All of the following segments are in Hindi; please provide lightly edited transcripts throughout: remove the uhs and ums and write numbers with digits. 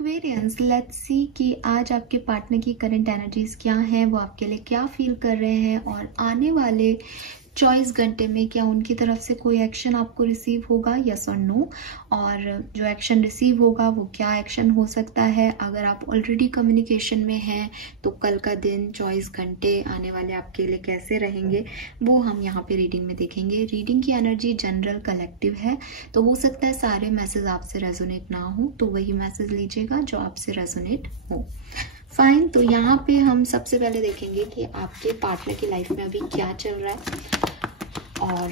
एक्वेरियंस, लेट्स सी कि आज आपके पार्टनर की करंट एनर्जीज क्या हैं, वो आपके लिए क्या फील कर रहे हैं और आने वाले 24 घंटे में क्या उनकी तरफ से कोई एक्शन आपको रिसीव होगा, यस और नो। और जो एक्शन रिसीव होगा वो क्या एक्शन हो सकता है। अगर आप ऑलरेडी कम्युनिकेशन में हैं तो कल का दिन 24 घंटे आने वाले आपके लिए कैसे रहेंगे वो हम यहाँ पे रीडिंग में देखेंगे। रीडिंग की एनर्जी जनरल कलेक्टिव है, तो हो सकता है सारे मैसेज आपसे रेजोनेट ना हो, तो वही मैसेज लीजिएगा जो आपसे रेजोनेट हो। फाइन, तो यहाँ पे हम सबसे पहले देखेंगे कि आपके पार्टनर की लाइफ में अभी क्या चल रहा है और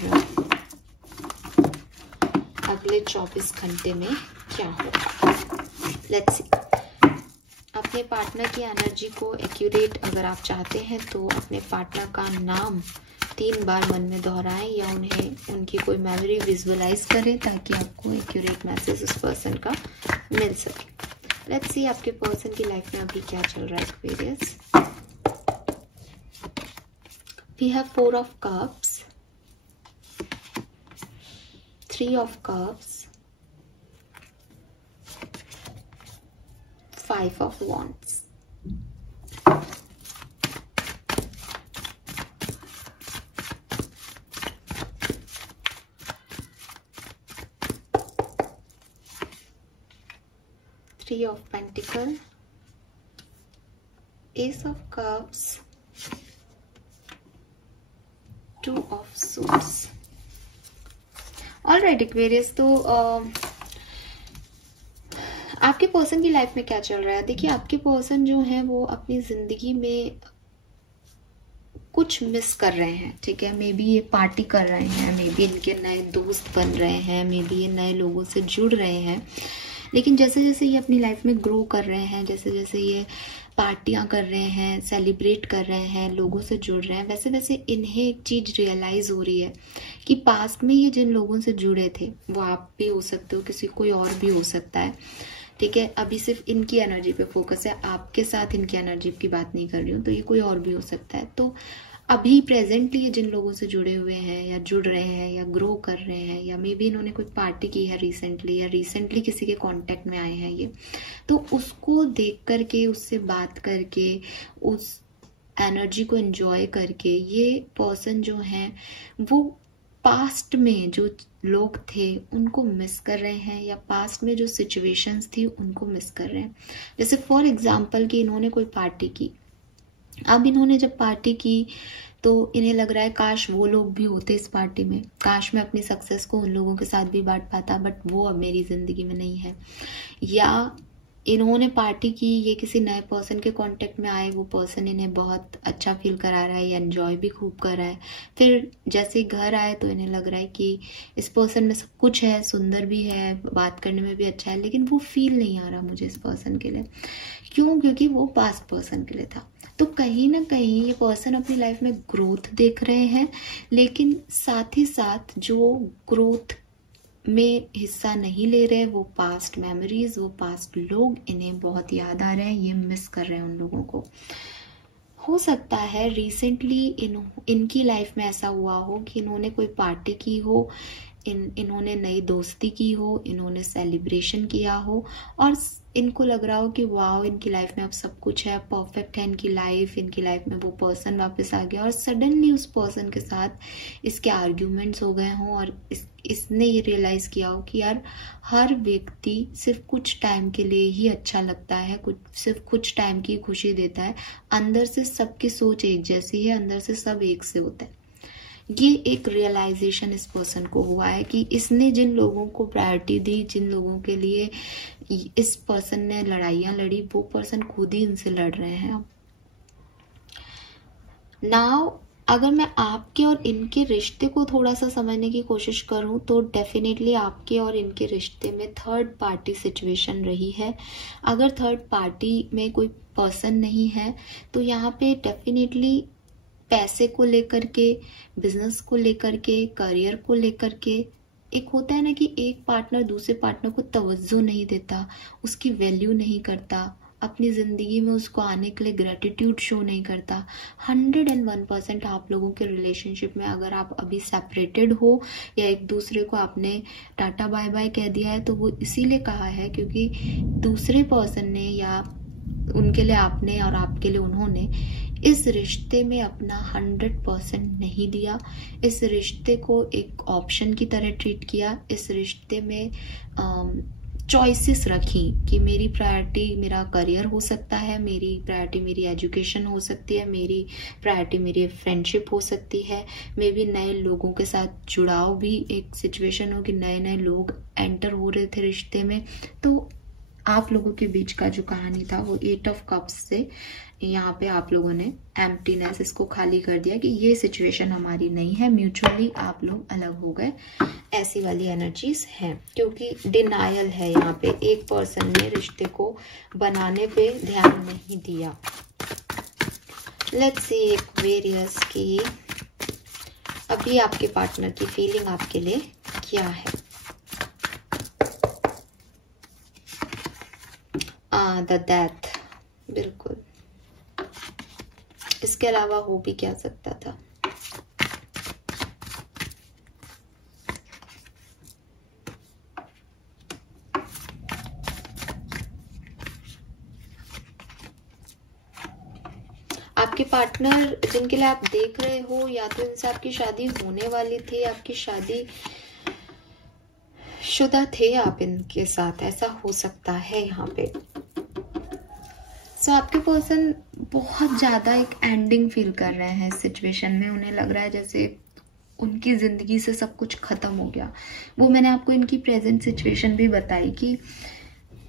अगले 24 घंटे में क्या होगा। Let's see. अपने पार्टनर की एनर्जी को एक्यूरेट अगर आप चाहते हैं तो अपने पार्टनर का नाम 3 बार मन में दोहराएं या उन्हें उनकी कोई मेमोरी विजुअलाइज करें ताकि आपको एक्यूरेट मैसेज उस पर्सन का मिल सके। लेट्स सी आपके पर्सन की लाइफ में अभी क्या चल रहा है Aquarius. We have 4 of cups, 3 of cups, 5 of wands. Three of Pentacles, Ace of Cups, 2 of Swords. Alright Aquarius, तो आपके पर्सन की लाइफ में क्या चल रहा है। देखिए, आपके पर्सन जो है वो अपनी जिंदगी में कुछ मिस कर रहे हैं, ठीक है। मे बी ये पार्टी कर रहे हैं, मे बी इनके नए दोस्त बन रहे हैं, मे बी ये नए लोगों से जुड़ रहे हैं, लेकिन जैसे जैसे ये अपनी लाइफ में ग्रो कर रहे हैं, जैसे जैसे ये पार्टियां कर रहे हैं, सेलिब्रेट कर रहे हैं, लोगों से जुड़ रहे हैं, वैसे वैसे इन्हें एक चीज रियलाइज हो रही है कि पास्ट में ये जिन लोगों से जुड़े थे वो आप भी हो सकते हो, किसी कोई और भी हो सकता है, ठीक है। अभी सिर्फ इनकी एनर्जी पे फोकस है, आपके साथ इनकी एनर्जी की बात नहीं कर रही हूँ, तो ये कोई और भी हो सकता है। तो अभी प्रेजेंटली ये जिन लोगों से जुड़े हुए हैं या जुड़ रहे हैं या ग्रो कर रहे हैं, या मे बी इन्होंने कोई पार्टी की है रिसेंटली या रिसेंटली किसी के कांटेक्ट में आए हैं ये, तो उसको देख करके, उससे बात करके, उस एनर्जी को एंजॉय करके ये पर्सन जो है वो पास्ट में जो लोग थे उनको मिस कर रहे हैं, या पास्ट में जो सिचुएशंस थी उनको मिस कर रहे हैं। जैसे फॉर एग्जाम्पल कि इन्होंने कोई पार्टी की, अब इन्होंने जब पार्टी की तो इन्हें लग रहा है काश वो लोग भी होते इस पार्टी में, काश मैं अपनी सक्सेस को उन लोगों के साथ भी बांट पाता, बट वो अब मेरी जिंदगी में नहीं है। या इन्होंने पार्टी की, ये किसी नए पर्सन के कांटेक्ट में आए, वो पर्सन इन्हें बहुत अच्छा फील करा रहा है या एंजॉय भी खूब कर रहा है, फिर जैसे घर आए तो इन्हें लग रहा है कि इस पर्सन में सब कुछ है, सुंदर भी है, बात करने में भी अच्छा है, लेकिन वो फील नहीं आ रहा मुझे इस पर्सन के लिए। क्यों? क्योंकि वो पास्ट पर्सन के लिए था। तो कहीं ना कहीं ये पर्सन अपनी लाइफ में ग्रोथ देख रहे हैं, लेकिन साथ ही साथ जो ग्रोथ में हिस्सा नहीं ले रहे, वो पास्ट मेमोरीज, वो पास्ट लोग इन्हें बहुत याद आ रहे हैं, ये मिस कर रहे हैं उन लोगों को। हो सकता है रिसेंटली इनकी लाइफ में ऐसा हुआ हो कि इन्होंने कोई पार्टी की हो, इन्होंने नई दोस्ती की हो, इन्होंने सेलिब्रेशन किया हो और इनको लग रहा हो कि वाह इनकी लाइफ में अब सब कुछ है, परफेक्ट है इनकी लाइफ में वो पर्सन वापस आ गया और सडनली उस पर्सन के साथ इसके आर्ग्यूमेंट्स हो गए हों और इसने ये रियलाइज किया हो कि यार हर व्यक्ति सिर्फ कुछ टाइम के लिए ही अच्छा लगता है, सिर्फ कुछ टाइम की खुशी देता है, अंदर से सबकी सोच एक जैसी है, अंदर से सब एक से होता है। ये एक रियलाइजेशन इस पर्सन को हुआ है कि इसने जिन लोगों को प्रायोरिटी दी, जिन लोगों के लिए इस पर्सन ने लड़ाइयां लड़ी, वो पर्सन खुद ही इनसे लड़ रहे हैं अब। नाउ अगर मैं आपके और इनके रिश्ते को थोड़ा सा समझने की कोशिश करूं तो डेफिनेटली आपके और इनके रिश्ते में थर्ड पार्टी सिचुएशन रही है। अगर थर्ड पार्टी में कोई पर्सन नहीं है तो यहाँ पे डेफिनेटली पैसे को लेकर के, बिजनेस को लेकर के, करियर को लेकर के, एक होता है ना कि एक पार्टनर दूसरे पार्टनर को तवज्जो नहीं देता, उसकी वैल्यू नहीं करता, अपनी ज़िंदगी में उसको आने के लिए ग्रेटिट्यूड शो नहीं करता। 101% आप लोगों के रिलेशनशिप में अगर आप अभी सेपरेटेड हो या एक दूसरे को आपने टाटा बाय बाय कह दिया है, तो वो इसीलिए कहा है क्योंकि दूसरे पर्सन ने या उनके लिए आपने और आपके लिए उन्होंने इस रिश्ते में अपना 100% नहीं दिया। इस रिश्ते को एक ऑप्शन की तरह ट्रीट किया। इस रिश्ते में चॉइसेस रखी कि मेरी प्रायोरिटी मेरा करियर हो सकता है, मेरी प्रायोरिटी मेरी एजुकेशन हो सकती है, मेरी प्रायोरिटी मेरी फ्रेंडशिप हो सकती है, मे बी नए लोगों के साथ जुड़ाव भी एक सिचुएशन हो कि नए नए लोग एंटर हो रहे थे रिश्ते में। तो आप लोगों के बीच का जो कहानी था वो 8 ऑफ कप्स से यहाँ पे आप लोगों ने एम्प्टीनेस, इसको खाली कर दिया कि ये सिचुएशन हमारी नहीं है, म्यूचुअली आप लोग अलग हो गए। ऐसी वाली एनर्जीज हैं क्योंकि डिनायल है यहाँ पे। एक पर्सन ने रिश्ते को बनाने पे ध्यान नहीं दिया। लेट्स सी एक्वेरियस की अभी आपके पार्टनर की फीलिंग आपके लिए क्या है। द डेथ, बिल्कुल। इसके अलावा हो भी क्या सकता था। आपके पार्टनर जिनके लिए आप देख रहे हो, या तो इनसे आपकी शादी होने वाली थी, आपकी शादी शुदा थे आप इनके साथ, ऐसा हो सकता है यहाँ पे। सो आपके पर्सन बहुत ज्यादा एक एंडिंग फील कर रहे हैं इस सिचुएशन में। उन्हें लग रहा है जैसे उनकी जिंदगी से सब कुछ खत्म हो गया। वो मैंने आपको इनकी प्रेजेंट सिचुएशन भी बताई कि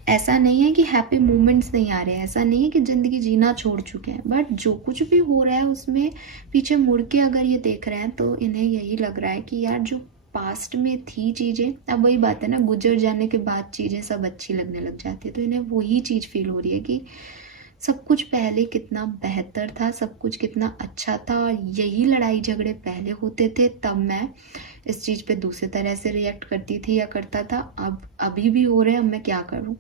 ऐसा नहीं है कि हैप्पी मोमेंट्स नहीं आ रहे हैं, ऐसा नहीं है कि जिंदगी जीना छोड़ चुके हैं, बट जो कुछ भी हो रहा है उसमें पीछे मुड़ के अगर ये देख रहे हैं तो इन्हें यही लग रहा है कि यार जो पास्ट में थी चीजें, अब वही बात है ना, गुजर जाने के बाद चीजें सब अच्छी लगने लग जाती है। तो इन्हें वही चीज फील हो रही है कि सब कुछ पहले कितना बेहतर था, सब कुछ कितना अच्छा था, और यही लड़ाई झगड़े पहले होते थे तब मैं इस चीज पे दूसरे तरह से रिएक्ट करती थी या करता था। अब अभी भी हो रहे हैं, अब मैं क्या करूं।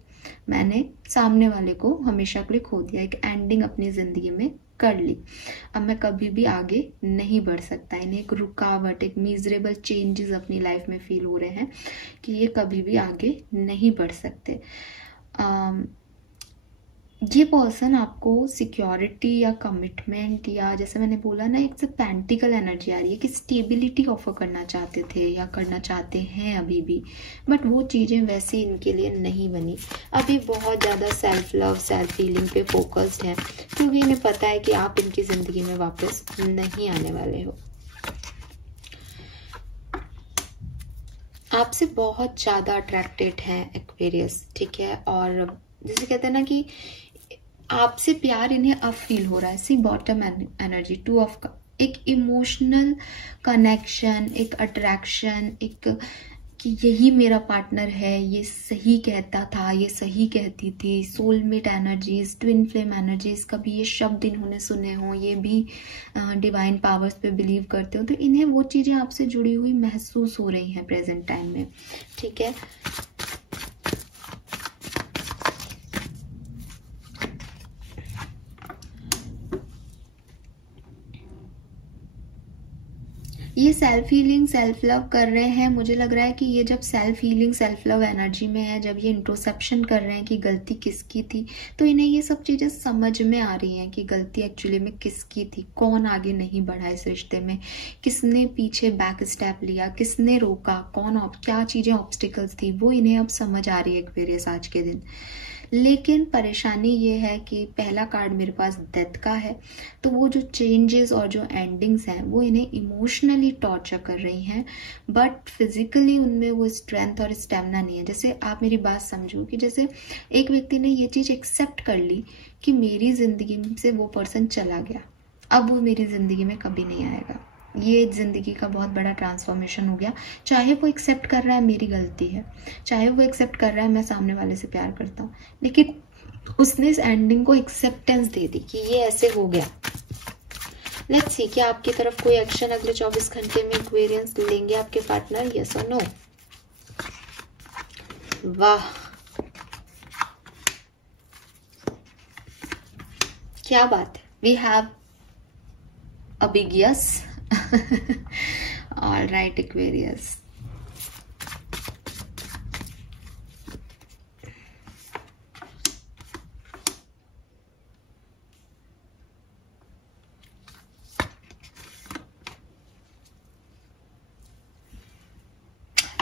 मैंने सामने वाले को हमेशा के लिए खो दिया, एक एंडिंग अपनी जिंदगी में कर ली। अब मैं कभी भी आगे नहीं बढ़ सकता। इन्हें एक रुकावट, एक मिजरेबल चेंजेस अपनी लाइफ में फील हो रहे हैं कि ये कभी भी आगे नहीं बढ़ सकते। ये पर्सन आपको सिक्योरिटी या कमिटमेंट, या जैसे मैंने बोला ना, एक पेंटिकल एनर्जी आ रही है कि स्टेबिलिटी ऑफर करना चाहते थे या करना चाहते हैं अभी भी, बट वो चीज़ें वैसे इनके लिए नहीं बनी। अभी बहुत ज़्यादा सेल्फ लव, सेल्फ फीलिंग पे फोकस्ड है क्योंकि इन्हें पता है कि आप इनकी ज़िंदगी में वापस नहीं आने वाले हो। आपसे बहुत ज़्यादा अट्रैक्टेड है एक्वेरियस, ठीक है। और जैसे कहते हैं ना कि आपसे प्यार इन्हें अब फील हो रहा है। सी बॉटम एनर्जी, 2 ऑफ कप, एक इमोशनल कनेक्शन, एक अट्रैक्शन, एक कि यही मेरा पार्टनर है, ये सही कहता था, ये सही कहती थी। Soulmate energies, twin flame energies, कभी ये शब्द इन्होंने सुने हों, ये भी डिवाइन पावर्स पे बिलीव करते हो, तो इन्हें वो चीज़ें आपसे जुड़ी हुई महसूस हो रही हैं प्रेजेंट टाइम में, ठीक है। ये सेल्फ हीलिंग, सेल्फ लव कर रहे हैं। मुझे लग रहा है कि ये जब self healing, self love energy में है, जब ये इंट्रोस्पेक्शन कर रहे हैं कि गलती किसकी थी, तो इन्हें ये सब चीजें समझ में आ रही हैं कि गलती एक्चुअली में किसकी थी, कौन आगे नहीं बढ़ा इस रिश्ते में, किसने पीछे बैक स्टेप लिया, किसने रोका, कौन क्या चीजें ऑब्स्टिकल्स थी, वो इन्हें अब समझ आ रही है एक्वेरियस आज के दिन। लेकिन परेशानी ये है कि पहला कार्ड मेरे पास डेथ का है, तो वो जो चेंजेस और जो एंडिंग्स हैं वो इन्हें इमोशनली टॉर्चर कर रही हैं, बट फिजिकली उनमें वो स्ट्रेंथ और स्टेमिना नहीं है। जैसे आप मेरी बात समझो कि जैसे एक व्यक्ति ने ये चीज़ एक्सेप्ट कर ली कि मेरी जिंदगी से वो पर्सन चला गया, अब वो मेरी जिंदगी में कभी नहीं आएगा। ये जिंदगी का बहुत बड़ा ट्रांसफॉर्मेशन हो गया। चाहे वो एक्सेप्ट कर रहा है मेरी गलती है, चाहे वो एक्सेप्ट कर रहा है मैं सामने वाले से प्यार करता हूँ, लेकिन उसने इस एंडिंग को एक्सेप्टेंस दे दी कि ये ऐसे हो गया। लेट्स सी क्या आपकी तरफ कोई एक्शन अगले 24 घंटे में एक्वेरियंस लेंगे आपके पार्टनर, यस और नो। वाह, क्या बात है, we have a big yes. All right Aquarius,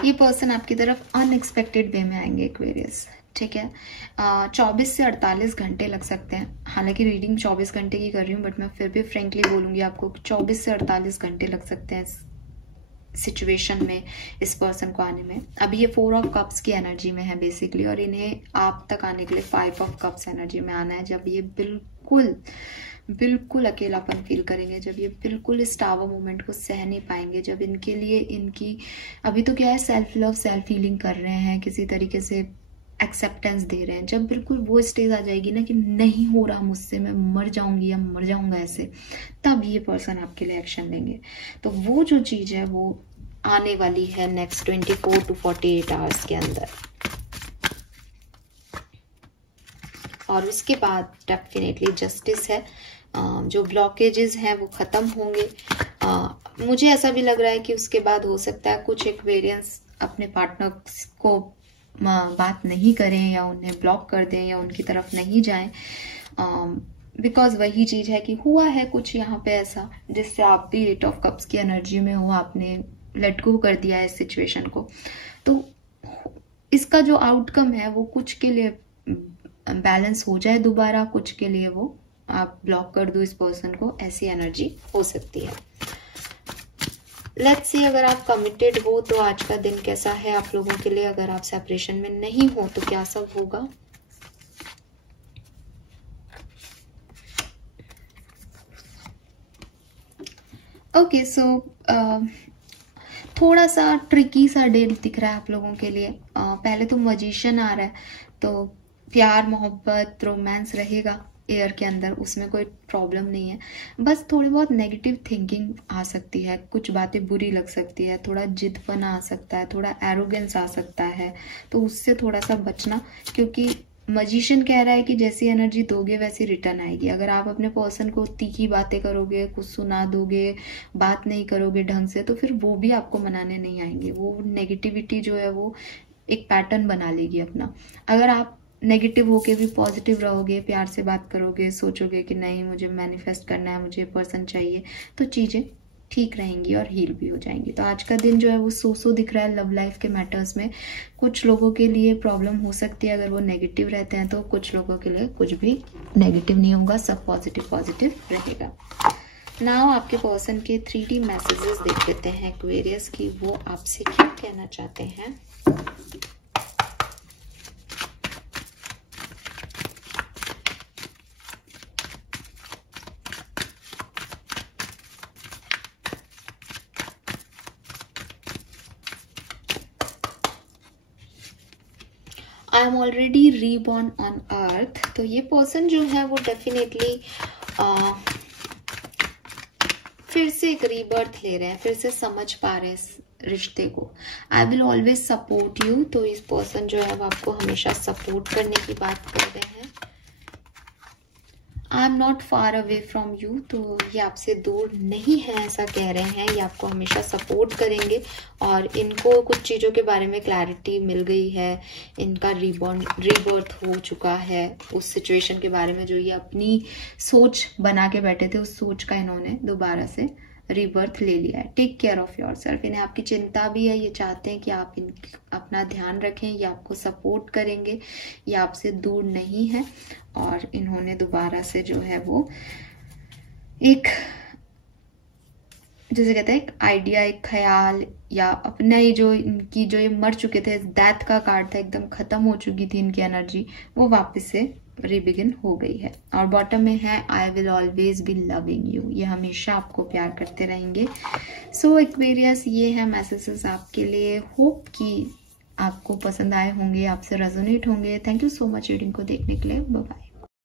ये पर्सन आपकी तरफ अनएक्सपेक्टेड वे में आएंगे एक्वेरियस, ठीक है। 24 से 48 घंटे लग सकते हैं। हालांकि रीडिंग 24 घंटे की कर रही हूँ, बट मैं फिर भी फ्रेंकली बोलूंगी आपको 24 से 48 घंटे लग सकते हैं सिचुएशन में इस पर्सन को आने में। अभी ये 4 ऑफ कप्स की एनर्जी में है बेसिकली, और इन्हें आप तक आने के लिए 5 ऑफ कप्स एनर्जी में आना है, जब ये बिल्कुल अकेलापन फील करेंगे, जब ये बिल्कुल इस टावर मोमेंट को सह नहीं पाएंगे, जब इनके लिए इनकी अभी तो क्या है, सेल्फ लव सेल्फ हीलिंग कर रहे हैं, किसी तरीके से एक्सेप्टेंस दे रहे हैं। जब बिल्कुल वो स्टेज आ जाएगी ना कि नहीं हो रहा मुझसे, मैं मर जाऊंगी या मर जाऊंगा ऐसे, तब ये पर्सन आपके लिए एक्शन लेंगे। तो वो जो चीज है वो आने वाली है नेक्स्ट 24 to 48 आवर्स के अंदर, और उसके बाद डेफिनेटली जस्टिस है। जो ब्लॉकेजेस हैं वो खत्म होंगे। मुझे ऐसा भी लग रहा है कि उसके बाद हो सकता है कुछ एक्वेरियंस अपने पार्टनर को बात नहीं करें या उन्हें ब्लॉक कर दें या उनकी तरफ नहीं जाएं, बिकॉज वही चीज है कि हुआ है कुछ यहाँ पे ऐसा जिससे आप भी 8 ऑफ कप्स की एनर्जी में हो, आपने लेट गो कर दिया है इस सिचुएशन को। तो इसका जो आउटकम है वो कुछ के लिए बैलेंस हो जाए दोबारा, कुछ के लिए वो आप ब्लॉक कर दो इस पर्सन को, ऐसी एनर्जी हो सकती है। लेट्स सी, अगर आप कमिटेड हो तो आज का दिन कैसा है आप लोगों के लिए। अगर आप सेपरेशन में नहीं हो तो क्या सब होगा। ओके, सो थोड़ा सा ट्रिकी सा डे दिख रहा है आप लोगों के लिए। पहले तो मैजिशियन आ रहा है, तो प्यार मोहब्बत रोमांस रहेगा एयर के अंदर, उसमें कोई प्रॉब्लम नहीं है। बस थोड़ी बहुत नेगेटिव थिंकिंग आ सकती है, कुछ बातें बुरी लग सकती है, थोड़ा जिदपना आ सकता है, थोड़ा एरोगेंस आ सकता है, तो उससे थोड़ा सा बचना। क्योंकि मैजिशियन कह रहा है कि जैसी एनर्जी दोगे वैसी रिटर्न आएगी। अगर आप अपने पर्सन को तीखी बातें करोगे, कुछ सुना दोगे, बात नहीं करोगे ढंग से, तो फिर वो भी आपको मनाने नहीं आएंगे। वो नेगेटिविटी जो है वो एक पैटर्न बना लेगी अपना। अगर आप नेगेटिव होके भी पॉजिटिव रहोगे, प्यार से बात करोगे, सोचोगे कि नहीं मुझे मैनिफेस्ट करना है, मुझे पर्सन चाहिए, तो चीजें ठीक रहेंगी और हील भी हो जाएंगी। तो आज का दिन जो है वो सो दिख रहा है लव लाइफ के मैटर्स में। कुछ लोगों के लिए प्रॉब्लम हो सकती है अगर वो नेगेटिव रहते हैं, तो कुछ लोगों के लिए कुछ भी नेगेटिव नहीं होगा, सब पॉजिटिव रहेगा। नाउ आपके पर्सन के 3D मैसेजेस देख लेते हैं एक्वेरियस की, वो आपसे क्या कहना चाहते हैं। I am already reborn on earth. तो ये पर्सन जो है वो डेफिनेटली फिर से एक रीबर्थ ले रहे हैं, फिर से समझ पा रहे हैं इस रिश्ते को। I will always support you. तो इस पर्सन जो है वो आपको हमेशा सपोर्ट करने की बात कर रहे हैं। I am not far away from you. तो ये आपसे दूर नहीं है ऐसा कह रहे हैं। ये आपको हमेशा सपोर्ट करेंगे और इनको कुछ चीज़ों के बारे में क्लैरिटी मिल गई है। इनका रीबर्थ हो चुका है उस सिचुएशन के बारे में जो ये अपनी सोच बना के बैठे थे, उस सोच का इन्होंने दोबारा से रीबर्थ ले लिया है। Take care of yourself. इन्हें आपकी चिंता भी है, ये चाहते हैं कि आप अपना ध्यान रखें, ये आपको सपोर्ट करेंगे, ये आपसे दूर नहीं है। और इन्होंने दोबारा से जो है वो एक, जैसे कहते हैं, एक आइडिया, एक ख्याल या अपना ही जो इनकी जो ये मर चुके थे, डेथ का कार्ड था, एकदम खत्म हो चुकी थी इनकी एनर्जी, वो वापस से रीबिगिन हो गई है। और बॉटम में है I will always be loving you. ये हमेशा आपको प्यार करते रहेंगे। सो एक्वेरियस, ये है मैसेजेस आपके लिए। होप कि आपको पसंद आए होंगे, आपसे रेजोनेट होंगे। Thank you so much reading को देखने के लिए। Bye bye.